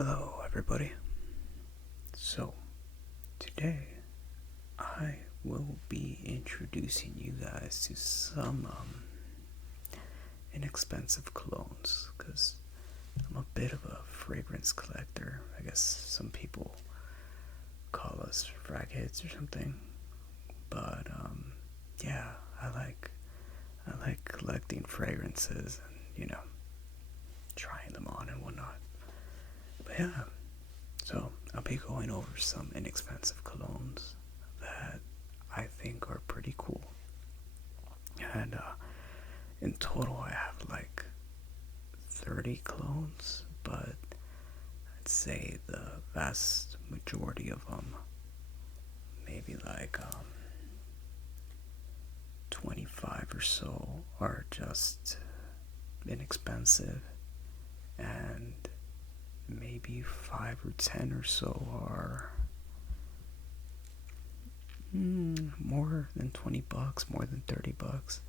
Hello, everybody. So, today I will be introducing you guys to some inexpensive colognes because I'm a bit of a fragrance collector. I guess some people call us fragheads or something, but yeah, I like collecting fragrances and trying them on and whatnot. But yeah. So, I'll be going over some inexpensive colognes that I think are pretty cool. And in total, I have like 30 colognes, but I'd say the vast majority of them, maybe like 25 or so, are just inexpensive, and maybe 5 or 10 or so are more than $20, more than $30,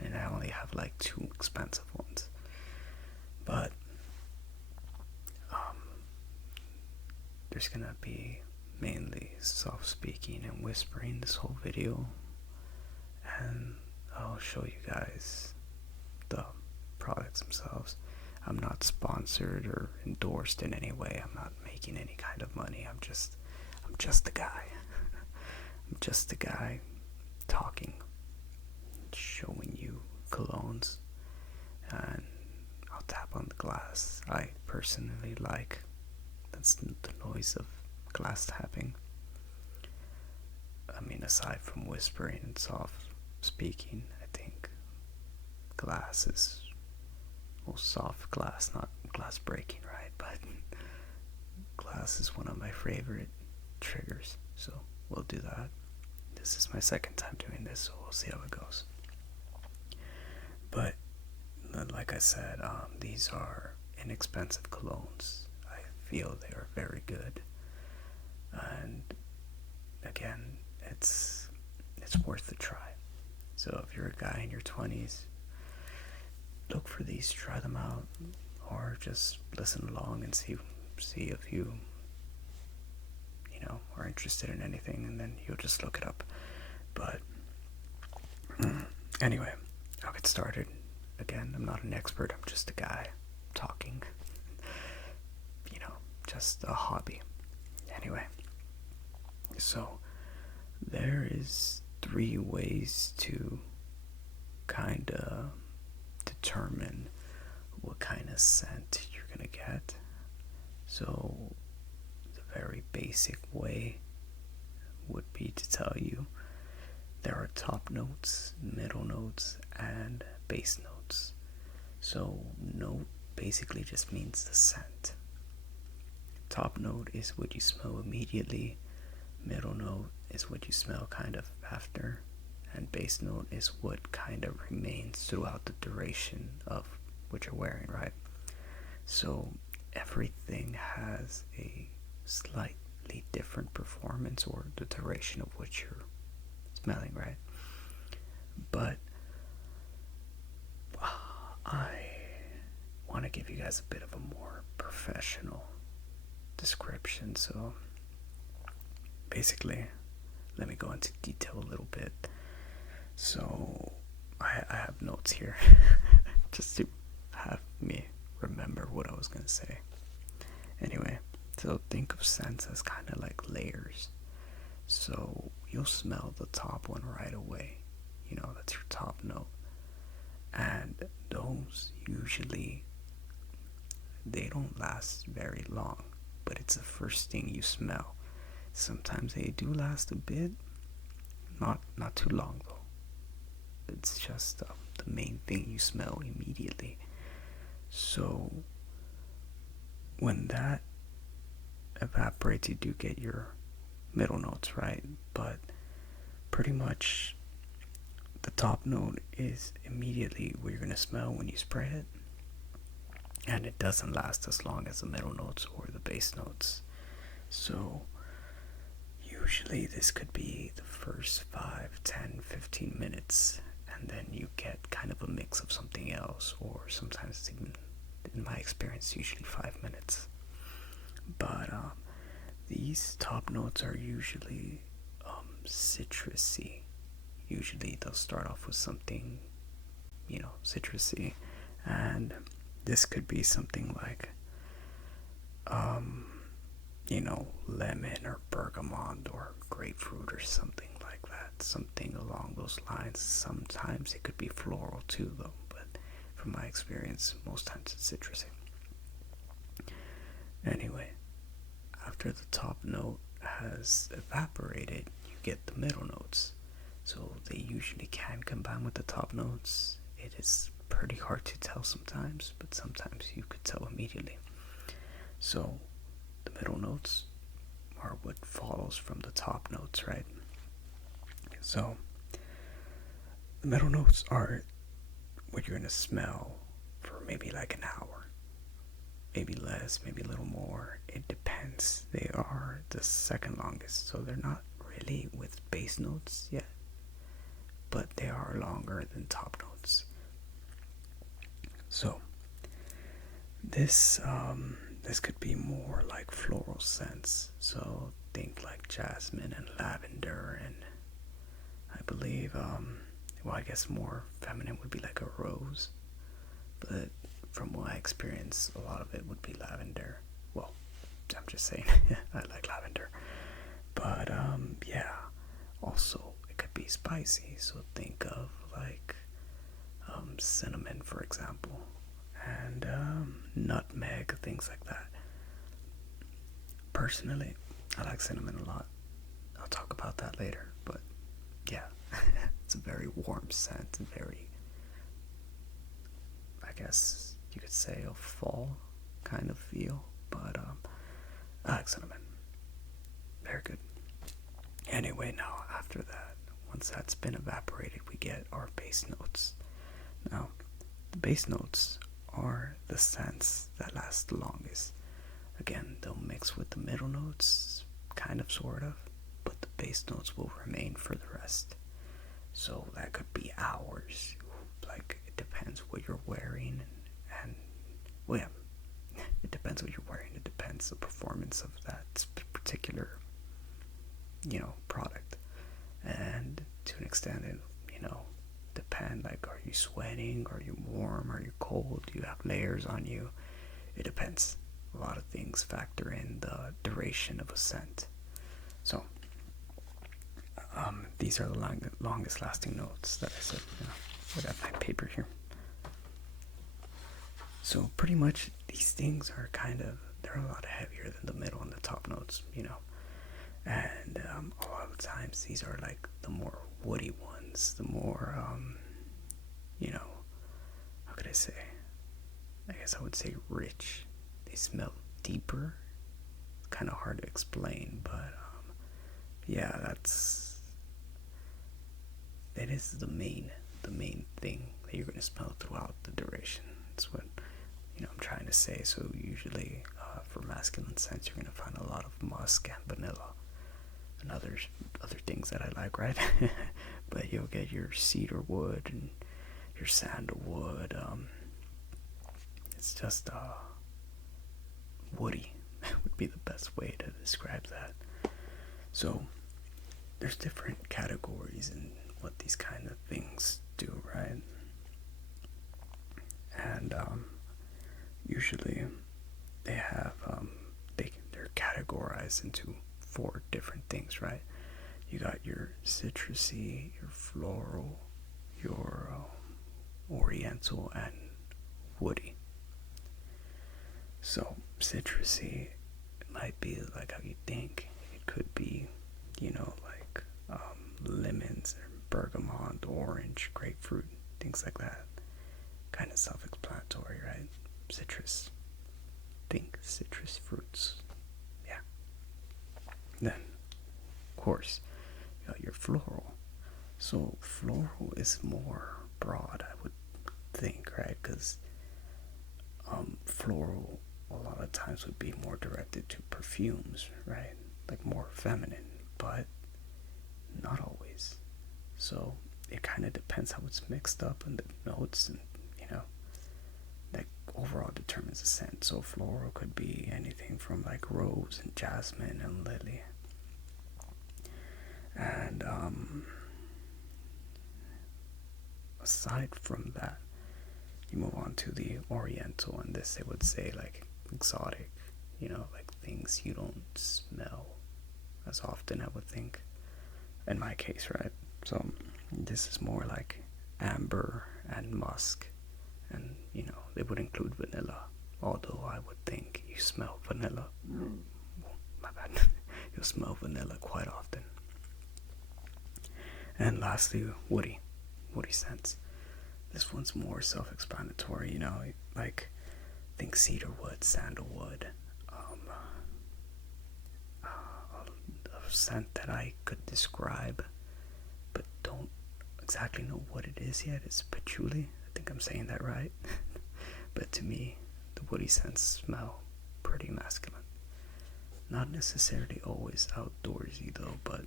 and I only have like 2 expensive ones. But there's gonna be mainly soft speaking and whispering this whole video, and I'll show you guys the products themselves. I'm not sponsored or endorsed in any way. I'm not making any kind of money. I'm just a guy. I'm just a guy talking, showing you colognes, and I'll tap on the glass. I personally like that's the noise of glass tapping. I mean, aside from whispering and soft speaking, I think glass is soft glass, not glass breaking, right? But glass is one of my favorite triggers, so we'll do that. This is my second time doing this, so we'll see how it goes. But like I said, these are inexpensive colognes. I feel they are very good, and again, it's worth a try. So if you're a guy in your 20s, look for these, try them out, or just listen along and see if you are interested in anything, and then you'll just look it up. But anyway, I'll get started. Again, I'm not an expert, I'm just a guy talking, just a hobby. Anyway, so there is 3 ways to kind of determine what kind of scent you're gonna get. So the very basic way would be to tell you there are top notes, middle notes, and base notes. So note basically just means the scent. Top note is what you smell immediately, middle note is what you smell kind of after, and base note is what kind of remains throughout the duration of what you're wearing, right? So everything has a slightly different performance or the duration of what you're smelling, right? But I want to give you guys a bit of a more professional description, so basically let me go into detail a little bit. So I have notes here just to have me remember what I was going to say. Anyway, so think of scents as kind of like layers. So you'll smell the top one right away. That's your top note. And those usually, they don't last very long, but it's the first thing you smell. Sometimes they do last a bit, not too long though. It's just the main thing you smell immediately. So when that evaporates, you do get your middle notes, right? But pretty much the top note is immediately what you're going to smell when you spray it, and it doesn't last as long as the middle notes or the base notes. So usually this could be the first 5, 10, 15 minutes, and then you get kind of a mix of something else, or sometimes even, in my experience, usually 5 minutes. But these top notes are usually citrusy. Usually they'll start off with something, citrusy, and this could be something like, lemon or bergamot or grapefruit or something like that. Something along those lines. Sometimes it could be floral too, though, but from my experience, most times it's citrusy. Anyway, after the top note has evaporated, you get the middle notes. So they usually can combine with the top notes. It is pretty hard to tell sometimes, but sometimes you could tell immediately. So the middle notes are what follows from the top notes, right? So the middle notes are what you're going to smell for maybe like an hour. Maybe less, maybe a little more. It depends. They are the second longest, so they're not really with base notes yet, but they are longer than top notes. So this could be more like floral scents. So think like jasmine and lavender, and I believe I guess more feminine would be like a rose, but from my experience, a lot of it would be lavender. Well, I'm just saying, I like lavender. But, yeah, also, it could be spicy, so think of, like, cinnamon, for example, and nutmeg, things like that. Personally, I like cinnamon a lot. I'll talk about that later, but, yeah, it's a very warm scent, and very, I guess you could say, a fall kind of feel, but I like cinnamon. Very good. Anyway, now after that, once that's been evaporated, we get our base notes. Now, the base notes are the scents that last the longest. Again, they'll mix with the middle notes, kind of, sort of, but the base notes will remain for the rest. So that could be hours. Like, it depends what you're wearing, and well, yeah, it depends what you're wearing. It depends the performance of that particular, product. And to an extent, it, depend, like, are you sweating? Are you warm? Are you cold? Do you have layers on you? It depends. A lot of things factor in the duration of a scent. So, these are the longest lasting notes that I said. I got my paper here. So pretty much these things are they're a lot heavier than the middle and the top notes, and a lot of times these are like the more woody ones, the more, how could I say? I guess I would say rich. They smell deeper. It's kind of hard to explain, but yeah, that is the main thing that you're going to smell throughout the duration. That's what I'm trying to say. So usually for masculine scents, you're going to find a lot of musk and vanilla and other things that I like, right? But you'll get your cedar wood and your sandalwood. It's just woody would be the best way to describe that. So there's different categories in what these kind of things do, right? And usually they have they're categorized into 4 different things, right? You got your citrusy, your floral, your oriental, and woody. So citrusy might be like how you think. It could be, like lemons, bergamot, orange, grapefruit, things like that. Kind of self-explanatory, right? Citrus. Think citrus fruits. Yeah. Then, of course, you got your floral. So floral is more broad, I would think, right? Because floral a lot of times would be more directed to perfumes, right? Like more feminine, but not always. So it kind of depends how it's mixed up in the notes, and like overall determines the scent. So floral could be anything from like rose and jasmine and lily. And aside from that, you move on to the oriental, and this they would say like exotic, like things you don't smell as often, I would think, in my case, right? So this is more like amber and musk, and they would include vanilla, although I would think you smell vanilla. My bad. You'll smell vanilla quite often. And lastly, woody scents. This one's more self-explanatory, like think cedarwood, sandalwood, a scent that I could describe but don't exactly know what it is yet. It's patchouli. I think I'm saying that right. But to me, the woody scents smell pretty masculine. Not necessarily always outdoorsy though, but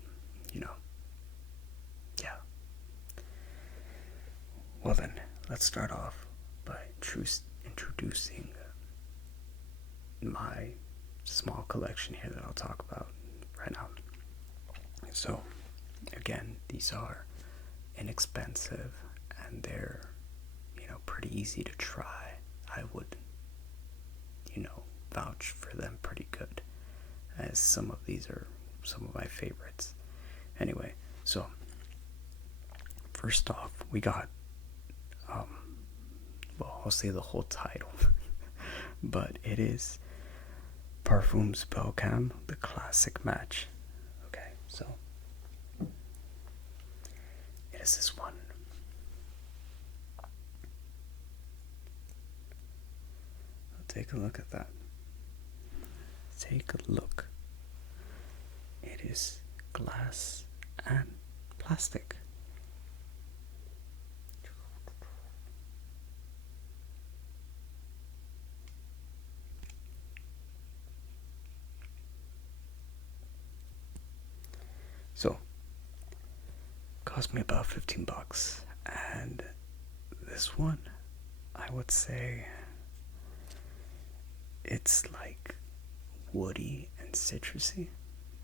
yeah. Well then, let's start off by introducing my small collection here that I'll talk about right now. So, again, these are inexpensive and they're, pretty easy to try. I would, vouch for them pretty good, as some of these are some of my favorites. Anyway, so first off, we got I'll say the whole title, but it is Parfums Belcam, the Classic Match. Okay, so it is this one. Take a look at that. Take a look. It is glass and plastic. So, cost me about $15, and this one, I would say, it's like woody and citrusy,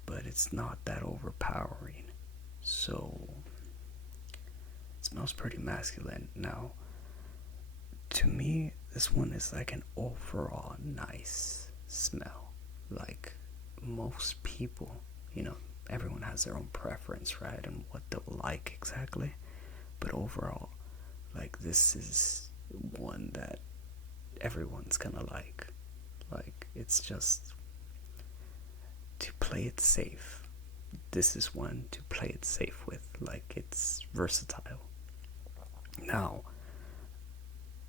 but it's not that overpowering. So, it smells pretty masculine. Now, to me, this one is like an overall nice smell. Like most people, everyone has their own preference, right, and what they'll like exactly. But overall, like, this is one that everyone's gonna like. Like, it's just to play it safe. This is one to play it safe with. Like, it's versatile. Now,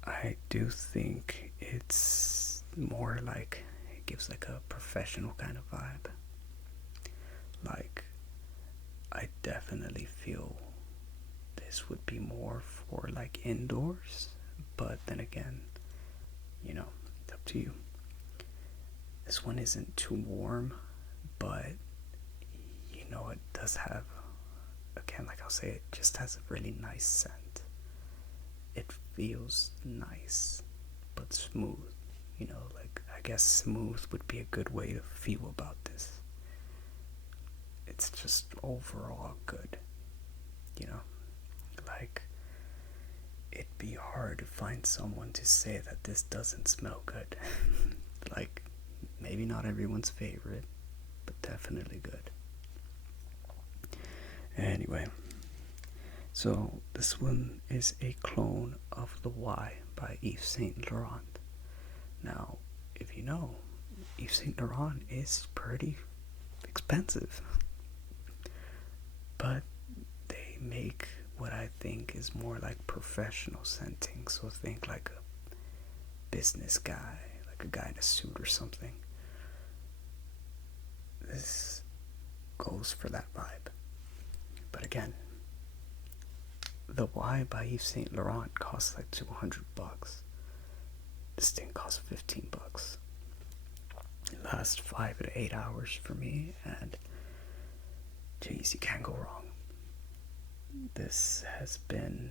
I do think it's more like, it gives like a professional kind of vibe. Like, I definitely feel this would be more for like indoors, but then again, it's up to you. This one isn't too warm, but it does have, again, like I'll say, it just has a really nice scent. It feels nice, but smooth. Like, I guess smooth would be a good way to feel about this. It's just overall good, like, it'd be hard to find someone to say that this doesn't smell good. Like, maybe not everyone's favorite, but definitely good. Anyway, so this one is a clone of the Y by Yves Saint Laurent. Now, if you know, Yves Saint Laurent is pretty expensive, but they make what I think is more like professional scenting. So think like a business guy, like a guy in a suit or something. This goes for that vibe. But again, the Y by Yves Saint Laurent costs like $200. This thing costs $15. It lasts 5 to 8 hours for me, and geez, you can't go wrong. This has been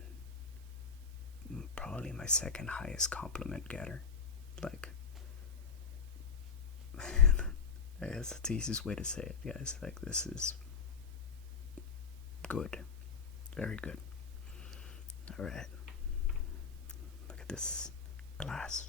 probably my second highest compliment getter. Like, I guess that's the easiest way to say it, guys. Like, this is good. Very good. Alright. Look at this glass.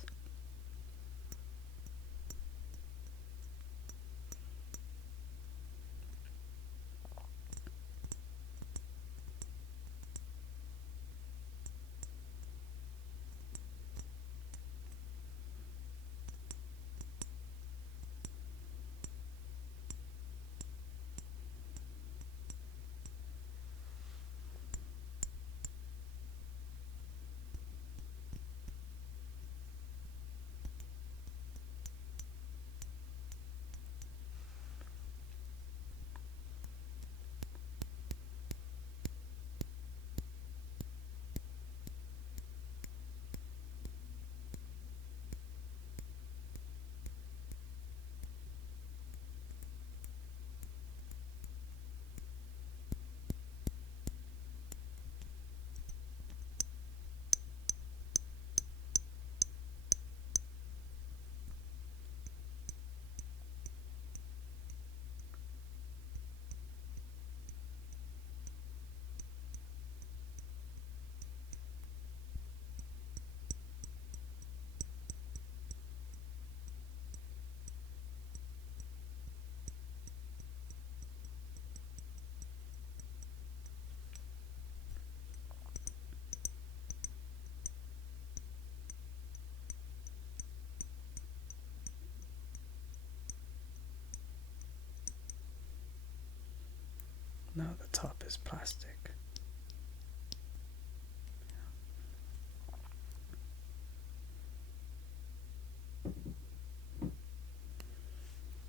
Now the top is plastic.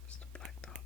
Just a black top.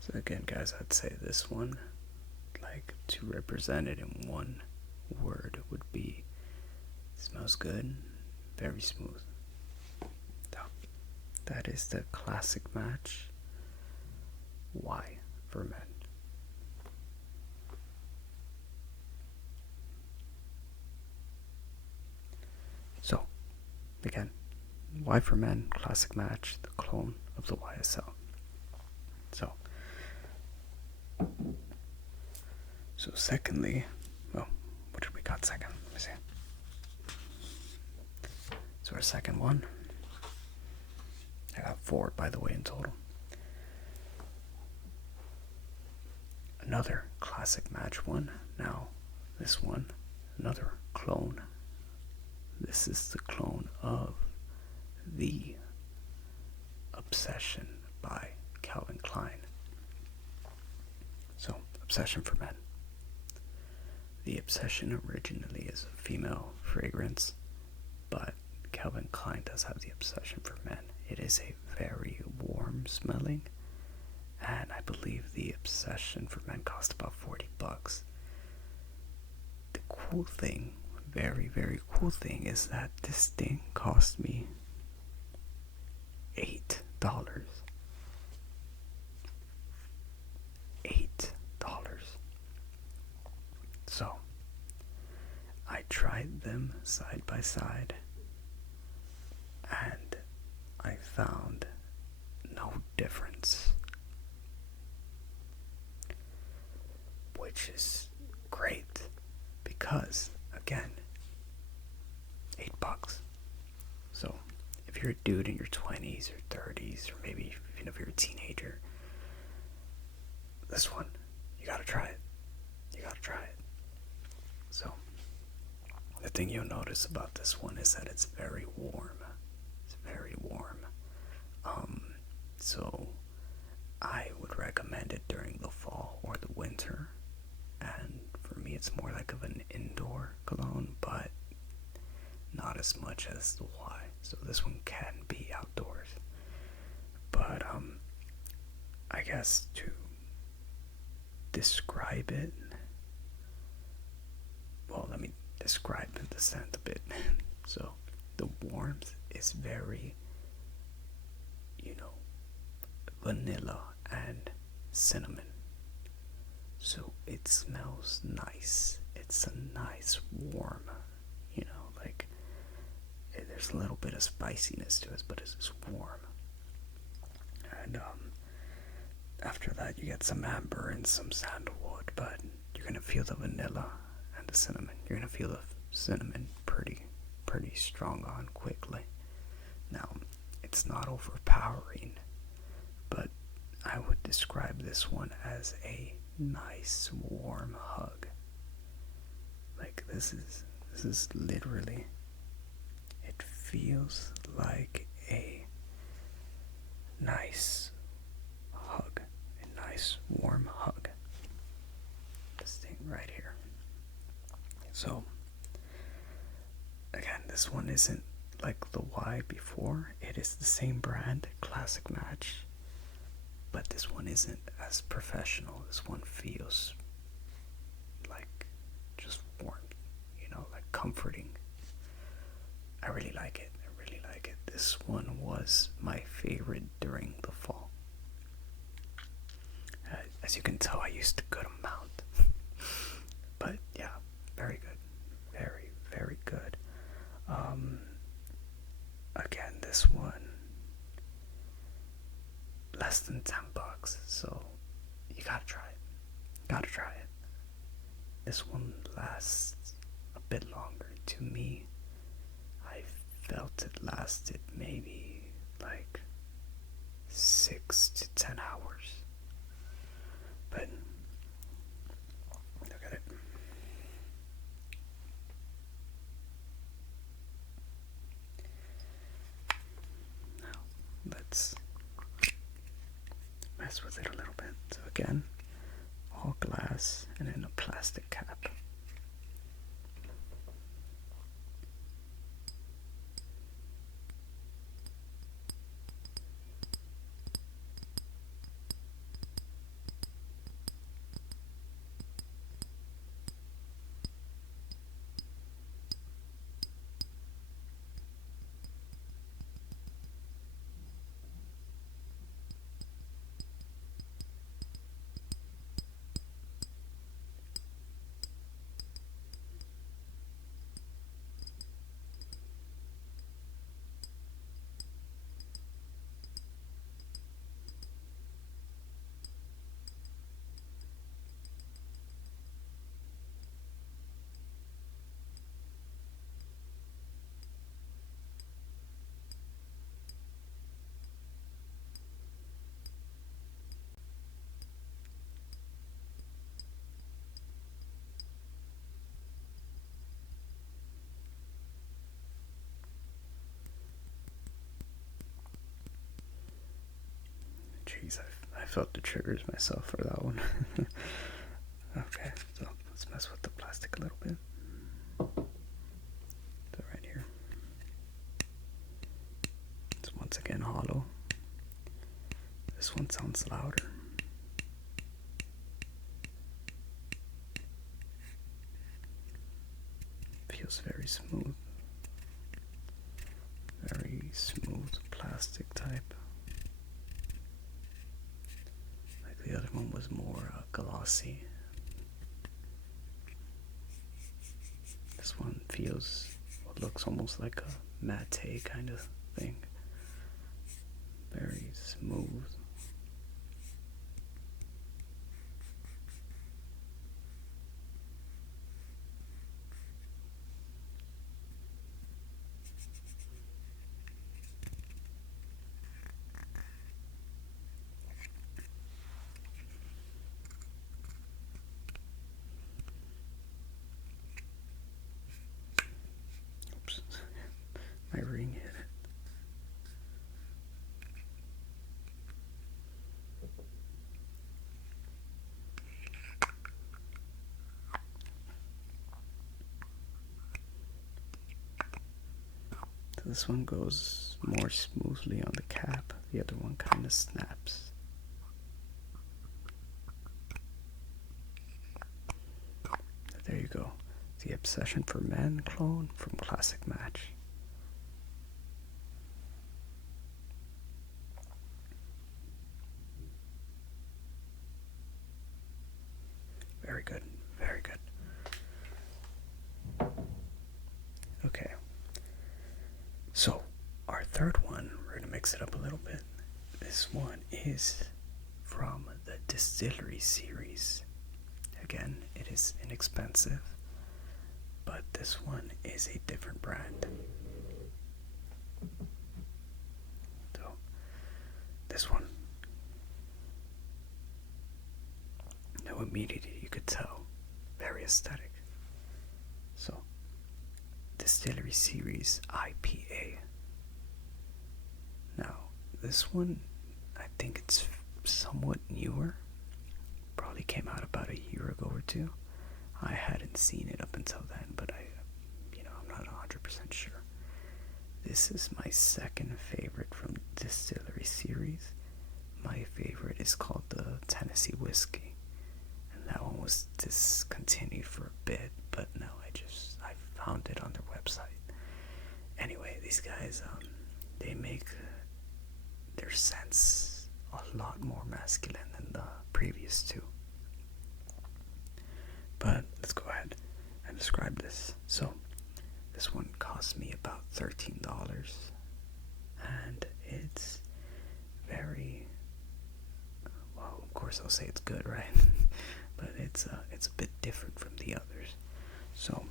So again, guys, I'd say this one, like, to represent it in one word would be smells good, very smooth. So, that is the Classic Match Y for Men. So, again, Y for Men, Classic Match, the clone of the YSL. So secondly, well, what did we got second? Let me see. So our second one, I got 4, by the way, in total. Another Classic Match one. Now, this one, another clone. This is the clone of the Obsession by Calvin Klein. So, Obsession for Men. The Obsession originally is a female fragrance, but Calvin Klein does have the Obsession for Men. It is a very warm smelling, and I believe the Obsession for Men cost about $40. The cool thing, very, very cool thing, is that this thing cost me $8. So, I tried them side by side, and I found no difference, which is great because, again, $8. So, if you're a dude in your 20s or 30s, or maybe even if you're a teenager, this one, you gotta try it. You gotta try it. So, the thing you'll notice about this one is that it's very warm. It's very warm. So I would recommend it during the fall or the winter. And for me, it's more like of an indoor cologne, but not as much as the Y. So this one can be outdoors. But I guess to describe it, well, let me describe the scent a bit. So the warmth is very, vanilla and cinnamon. So it smells nice. It's a nice warm, like there's a little bit of spiciness to it, but it's just warm. And after that you get some amber and some sandalwood, but you're gonna feel the vanilla and the cinnamon. You're gonna feel the cinnamon pretty strong on quickly. Now, it's not overpowering, but I would describe this one as a nice warm hug. Like this is literally, it feels like a nice hug, a nice warm hug. This thing right here. So again, this one isn't like the Y before. It is the same brand, Classic Match, but this one isn't as professional. This one feels like just warm, like comforting. I really like it. This one was my favorite during the fall. As you can tell, I used a good amount. But yeah, very good. Very, very good. Again, this one, less than $10, so you gotta try it. This one lasts a bit longer. To me, I felt it lasted maybe like 6 to 10 hours. But look at it. Now, let's mess with it a little bit. So again, all glass and in a plastic cap. Jeez, I felt the triggers myself for that one. Okay, so let's mess with the plastic a little bit. So right here. It's once again hollow. This one sounds louder. Feels very smooth. Very smooth plastic type. The other one was more glossy. This one feels, what looks almost like a matte kind of thing. Very smooth. this one goes more smoothly on the cap. The other one kind of snaps. There you go. The Obsession for Men clone from Classic Match. Very good, very good. Okay, so our third one, we're going to mix it up a little bit. This one is from the Distillery Series. Again, it is inexpensive, but this one is a different brand. So, this one, no, immediately you could tell, very aesthetic. So, Distillery Series IPA. Now, this one, I think it's somewhat newer. Probably came out about a year ago or two. I hadn't seen it up until then, but I'm not 100% sure. This is my second favorite from Distillery Series. My favorite is called the Tennessee Whiskey, and that one was discontinued for a bit, but now I found it on their website. Anyway, these guys, they make their scents a lot more masculine than the previous two. But let's go ahead and describe this. So, this one cost me about $13, and it's very, well, of course I'll say it's good, right? But it's a bit different from the others. So,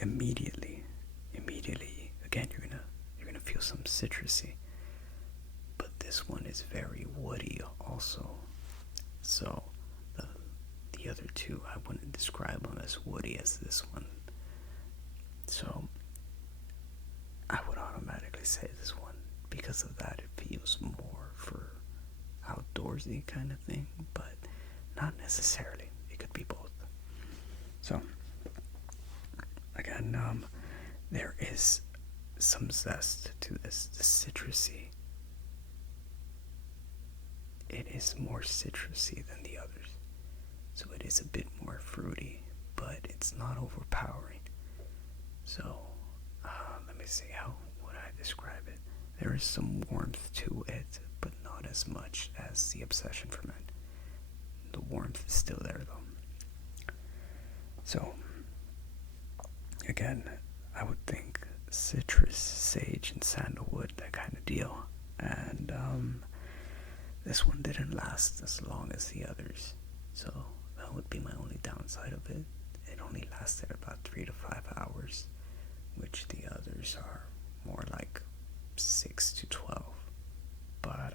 immediately, again, you're gonna feel some citrusy, but this one is very woody also. So the other two, I wouldn't describe them as woody as this one. So I would automatically say this one, because of that, it feels more for outdoorsy kind of thing, but not necessarily. It could be both. So again, there is some zest to this, the citrusy. It is more citrusy than the others, so it is a bit more fruity, but it's not overpowering. So let me see, how would I describe it? There is some warmth to it, but not as much as the Obsession for Men. The warmth is still there though. So again, I would think citrus, sage, and sandalwood, that kind of deal. And this one didn't last as long as the others, so that would be my only downside of it. It only lasted about 3 to 5 hours, which the others are more like 6 to 12. But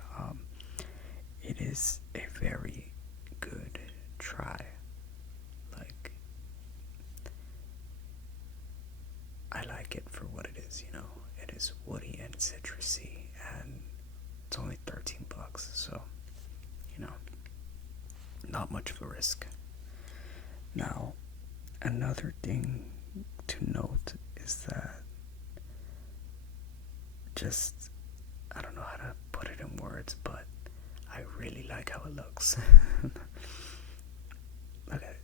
it is a very good try. Like, I like it for what it is, It is woody and citrusy, and it's only $13, so, not much of a risk. Now, another thing to note is that I don't know how to put it in words, but I really like how it looks. Look at it.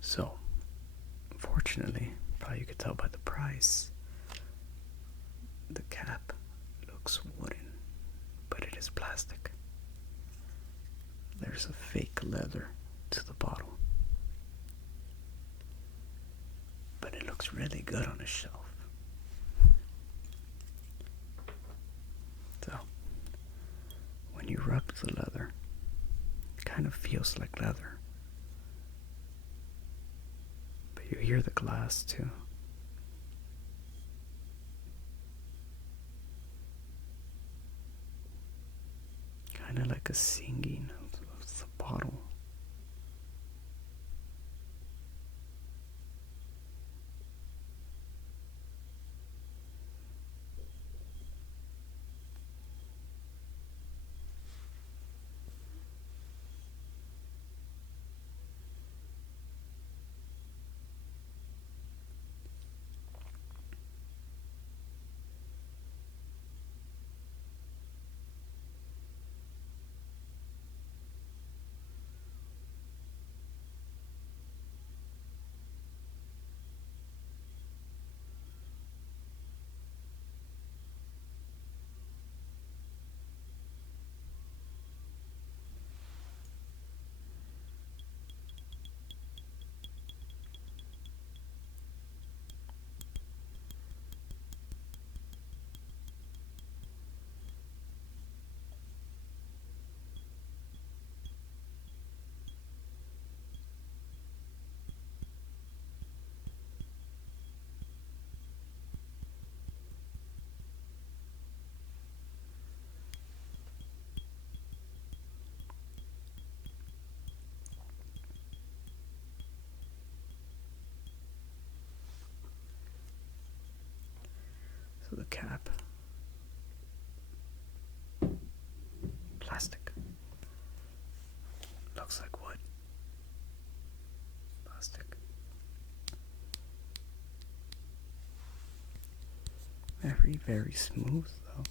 So, fortunately, probably you could tell by the price, the cap looks wooden, but it is plastic. There's a fake leather to the bottle, but it looks really good on a shelf. So, when you rub the leather, it kind of feels like leather. You hear the glass too. Kind of like a singing of the bottle. So the cap, plastic. Looks like wood. Plastic. Very, very smooth though.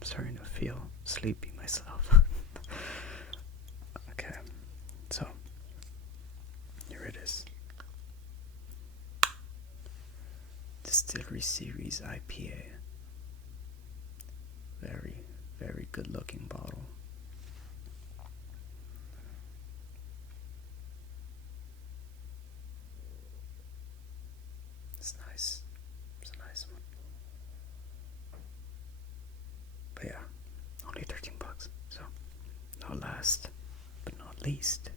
I'm starting to feel sleepy myself. Okay, so here it is. Distillery Series IPA. Very, very good looking bottle. It's nice. It's a nice one. But yeah, only $13. So, not last, but not least,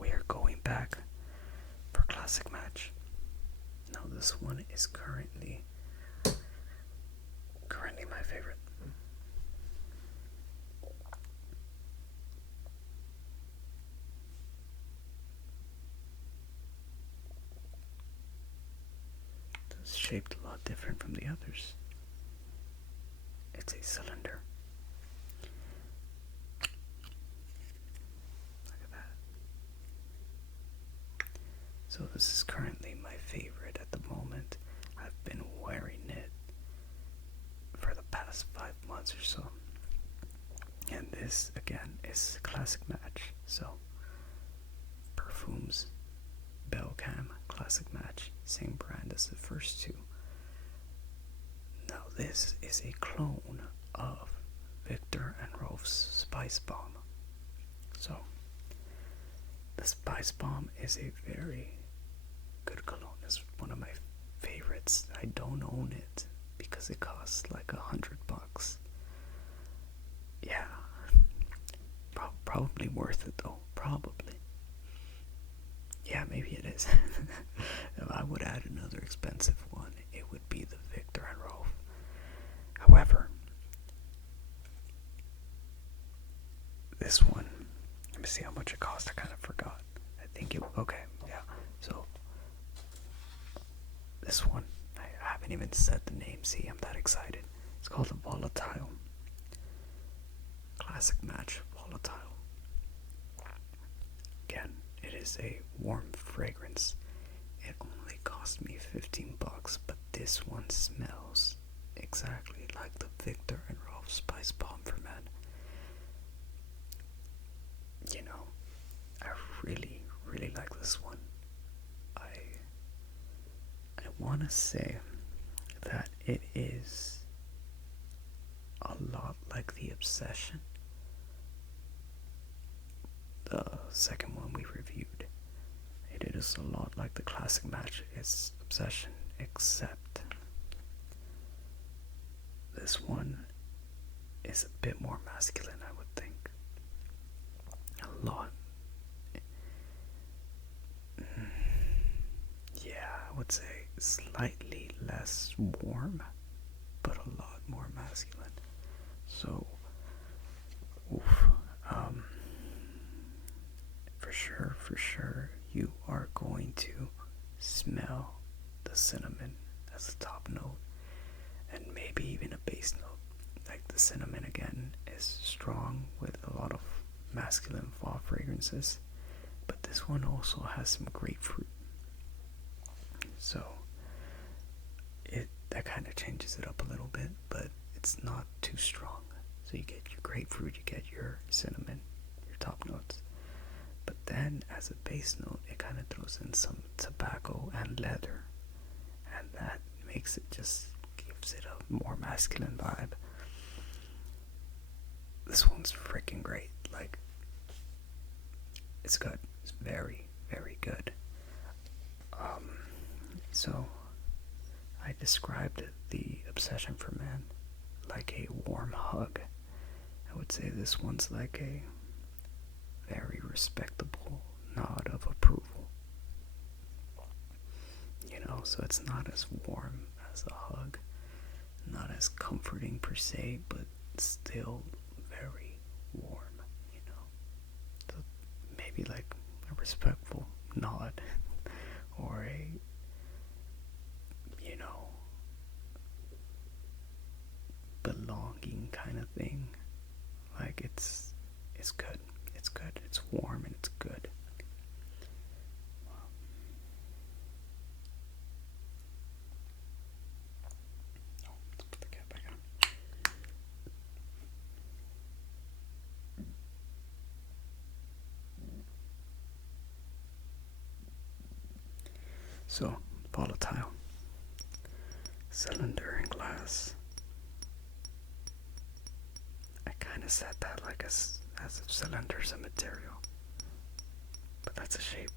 we are going back for Classic Match. Now this one is currently my favorite. It's shaped a lot different from the others. It's a cylinder. Look at that. So this is currently my favorite at the moment. I've been wearing it for the past 5 months or so. And this, again, is Classic Match. So, perfumes, Belcam Classic Match, same brand as the first two. Now this is a clone of Viktor and Rolf's Spicebomb. So, the Spicebomb is a very good cologne. It's one of my favorites. I don't own it because it costs like $100. Yeah, probably worth it though. Probably. Yeah, maybe it is. If I would add another expensive one, it would be the Viktor and Rolf. However, this one, let me see how much it cost. I kind of forgot. I think it, okay, yeah. So, this one, I haven't even said the name. See, I'm that excited. It's called the VOLATILE. Classic Match VOLATILE. Again, it is a warm fragrance. It only cost me $15, but this one smells exactly like the Viktor and Rolf Spicebomb for men. You know, I really, really like this one. I want to say that it is a lot like the Obsession, the second one we reviewed. It is a lot like the Classic Match, it's Obsession, except this one is a bit more masculine, I would think. A lot. Yeah, I would say slightly less warm, but a lot more masculine. So, for sure, you are going to smell the cinnamon as a top note, and maybe even a base note. Like the cinnamon again is strong with a lot of masculine fall fragrances, but this one also has some grapefruit. So that kind of changes it up a little bit, but it's not too strong. So you get your grapefruit, you get your cinnamon, your top notes. But then as a base note, it kind of throws in some tobacco and leather. And that makes it, just gives it a more masculine vibe. this one's freaking great. Like, it's good. It's very, very good. So I described the Obsession for Men like a warm hug. I would say this one's like a very respectable nod of approval. You know, so it's not as warm as a hug, not as comforting per se, but still very warm, you know. So maybe like a respectful nod or a, you know, belonging kind of thing. Like it's good. It's good. It's warm and it's good. Let's put the cap back on. So, volatile. Cylinder and glass. I kind of said that like as if cylinder's a material, but that's a shape.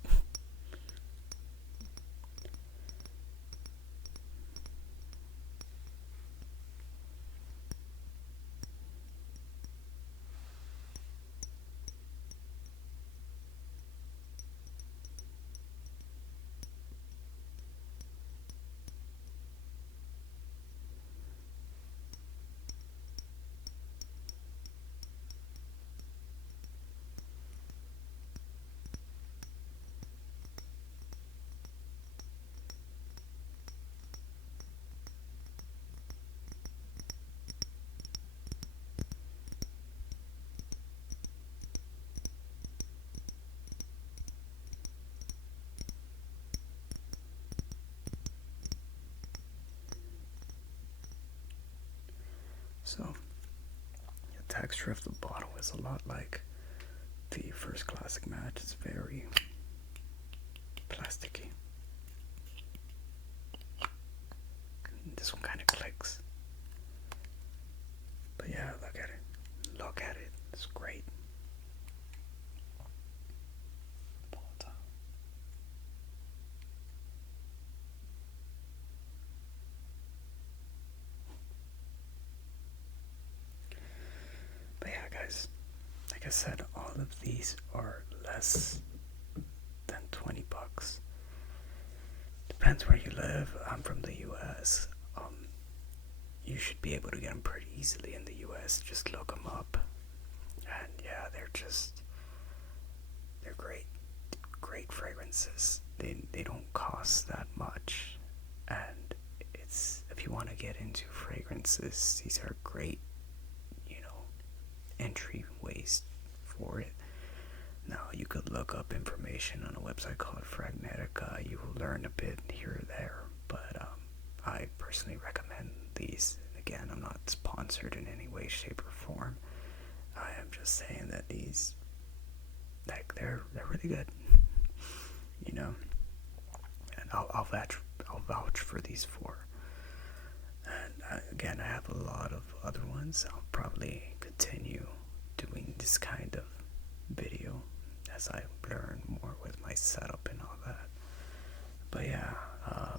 So, the texture of the bottle is a lot like the first classic match. It's very plasticky. This one kind of clicks. But yeah, look at it. Look at it. It's great. But yeah, guys, like I said, all of these are less than 20 bucks. Depends where you live. I'm from the US. You should be able to get them pretty easily in the US. Just look them up. And yeah, they're great. Great fragrances. They don't cost that much. And it's, if you want to get into fragrances, these are great, you know, entry ways for it. Now, you could look up information on a website called Fragnetica. You will learn a bit here or there, but I personally recommend these. Again, I'm not sponsored in any way, shape, or form. I am just saying that these, like, they're really good, you know. And I'll vouch for these four. And again, I have a lot of other ones. I'll probably continue doing this kind of video as I learn more with my setup and all that. But yeah,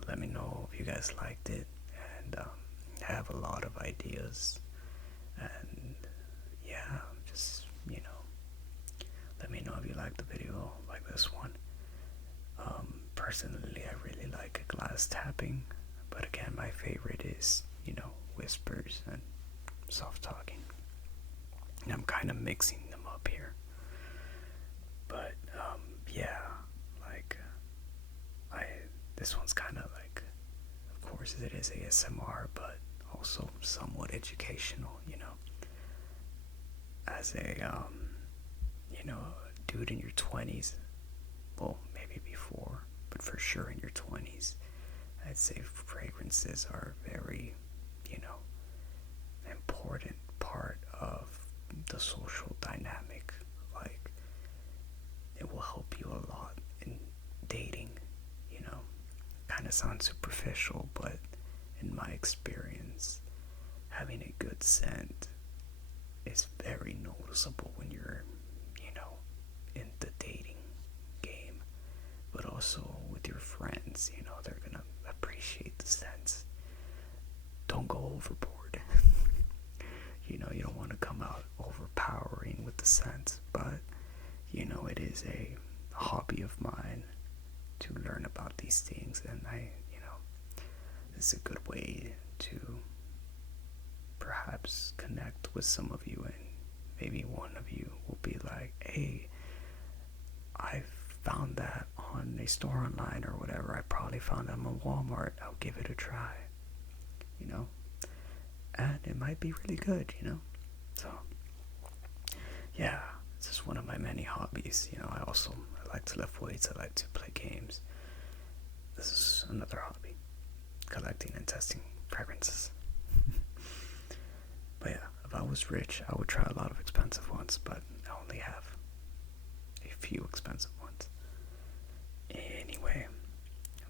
let me know if you guys liked it, and I have a lot of ideas, and yeah, just, you know, let me know if you liked the video like this one. Personally, I really like glass tapping, but again, my favorite is, you know, whispers and soft talking, and I'm kind of mixing them up here. But yeah, like this one's kind of like, of course it is ASMR, but also somewhat educational, you know. As a you know, dude in your 20s, well, maybe before, but for sure in your 20s, I'd say fragrances are very, you know, important part of the social dynamic. Like, it will help you a lot in dating, you know. Kind of sounds superficial, but in my experience, having a good scent is very noticeable when you're, in the dating game, but also with your friends. They're gonna appreciate the scents. Don't go overboard. You don't want to come out overpowering with the scents, but it is a hobby of mine to learn about these things, and it's a good way to perhaps connect with some of you, and maybe one of you will be like, hey, I found that on a store online or whatever. I probably found them on Walmart. I'll give it a try. And it might be really good, So, yeah, it's just one of my many hobbies. I like to lift weights. I like to play games. This is another hobby, collecting and testing fragrances. But yeah, if I was rich, I would try a lot of expensive ones, but I only have a few expensive ones. Anyway,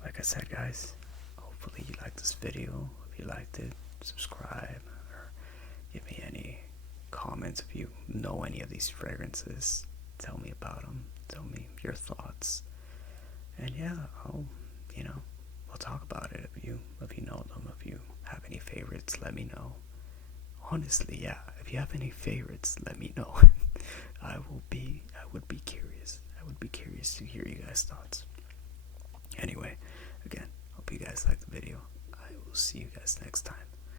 like I said, guys, hopefully you liked this video. If you liked it, subscribe or give me any comments. If you know any of these fragrances, tell me about them. Tell me your thoughts. And yeah, we'll talk about it. If you know them, if you have any favorites, let me know. Honestly, yeah, if you have any favorites, let me know. I would be curious. I would be curious to hear you guys' thoughts. Anyway, again, hope you guys liked the video. I will see you guys next time.